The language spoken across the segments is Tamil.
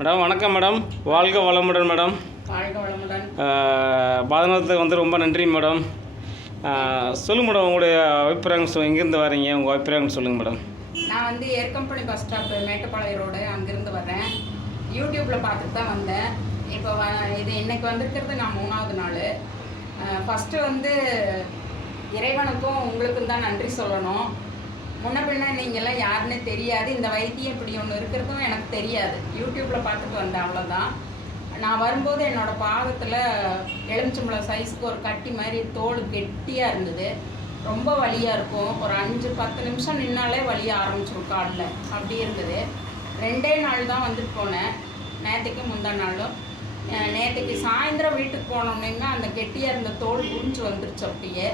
மேடம் வணக்கம் மேடம். வாழ்க வளமுடன் மேடம். வாழ்க வளமுடன். பாதனத்துக்கு வந்து ரொம்ப நன்றி மேடம். சொல்லுங்க மேடம் உங்களுடைய அபிப்பிராயம் சொல் எங்கேருந்து வரீங்க? உங்கள் அபிப்பிராயம் சொல்லுங்கள் மேடம். நான் வந்து ஏற்கம்பனி பஸ் ஸ்டாப் மேட்டுப்பாளைய ரோடு அங்கேருந்து வர்றேன். யூடியூப்பில் பார்த்துட்டு தான் வந்தேன். இப்போ வ இது இன்னைக்கு வந்திருக்கிறது நான் மூணாவது நாள். ஃபஸ்ட்டு வந்து இறைவனுக்கும் உங்களுக்கும் தான் நன்றி சொல்லணும். முன்ன பின்ன நீங்கள்லாம் யாருன்னு தெரியாது. இந்த வைத்தியம் இப்படி ஒன்று இருக்கிறதும் எனக்கு தெரியாது. யூடியூப்பில் பார்த்துட்டு வந்தேன் அவ்வளோதான் நான் வரும்போது என்னோடய பாகத்தில் எலுமிச்சம்பழம் சைஸ்க்கு ஒரு கட்டி மாதிரி தோல் கெட்டியாக இருந்தது. ரொம்ப வலியாக இருக்கும். ஒரு அஞ்சு பத்து நிமிஷம் நின்னாலே வலிய ஆரம்பிச்சிரும் காலில். அப்படி இருந்தது. ரெண்டே நாள் தான் வந்துட்டு போனேன். நேற்றுக்கு முந்தா நாளும். நேற்றுக்கு சாயந்தரம் வீட்டுக்கு போனோன்னே அந்த கெட்டியாக இருந்த தோல் உறிஞ்சு வந்துருச்சு அப்படியே.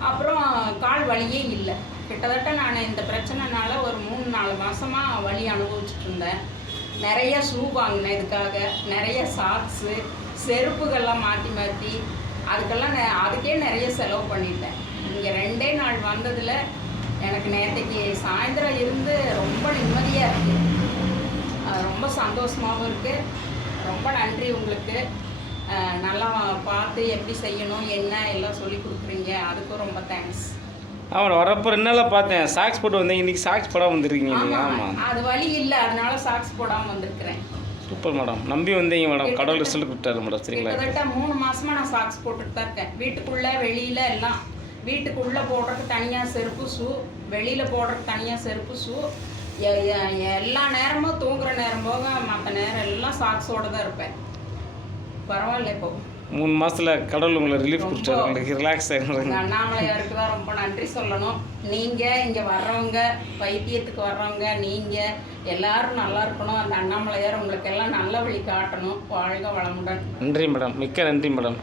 அப்புறம் கால் வலியே இல்லை. கிட்டத்தட்ட நான் இந்த பிரச்சனைனால ஒரு மூணு நாலு மாதமாக வலி அனுபவிச்சுட்டு இருந்தேன் நிறைய ஷூ வாங்கினேன் இதுக்காக. நிறைய சாக்ஸு செருப்புகள்லாம் மாற்றி மாற்றி அதுக்கெல்லாம் நெ- அதுக்கே நிறைய செலவு பண்ணிட்டேன். இங்கே ரெண்டே நாள் வந்ததில் எனக்கு நேற்றுக்கு சாயந்தரம் இருந்து ரொம்ப நிம்மதியாக இருக்குது ரொம்ப சந்தோஷமாகவும் இருக்குது ரொம்ப நன்றி உங்களுக்கு. நல்லா பார்த்து எப்படி செய்யணும் என்ன எல்லாம் சொல்லி கொடுக்குறீங்க? அதுக்கும் ரொம்ப தேங்க்ஸ் ஆமாம் வரப்போ ரெண்டு பார்த்தேன். சாக்ஸ் போட்டு வந்தீங்க இன்றைக்கி சாக்ஸ் போடாமல் வந்திருக்கீங்க ஆமாம். அது வழி இல்லை. அதனால சாக்ஸ் போடாமல் வந்திருக்கிறேன். சூப்பர் மேடம் நம்பி வந்தீங்க மேடம் கடவுள் ரிசல்ட் கொடுத்தாரு மேடம் சரிங்களா? கிட்டத்தட்ட மூணு மாசமா நான் சாக்ஸ் போட்டுட்டு தான் இருக்கேன். வீட்டுக்குள்ள வெளியில எல்லாம். வீட்டுக்குள்ள போடுறதுக்கு தனியா செருப்பு ஷூ வெளியில போடுறதுக்கு தனியா செருப்பு ஷூ எல்லா நேரமும் தூங்குற நேரம் போக மற்ற நேரம் எல்லாம் சாக்ஸோட தான் இருப்பேன். பரவாயில்ல இப்போ. மூணு மாதத்தில் கடவுள் உங்களை ரிலீஃப் கொடுத்தாரு. உங்களுக்கு ரிலாக்ஸ் ஆகிடுங்க இந்த அண்ணாமலையாருக்கு தான் ரொம்ப நன்றி சொல்லணும். நீங்க இங்க வர்றவங்க வைத்தியத்துக்கு வர்றவங்க நீங்க எல்லாரும் நல்லா இருக்கணும். அந்த அண்ணாமலையார் உங்களுக்கு எல்லாம் நல்ல வழி காட்டணும். வாழ்க வளமுடன். நன்றி மேடம். மிக்க நன்றி மேடம்.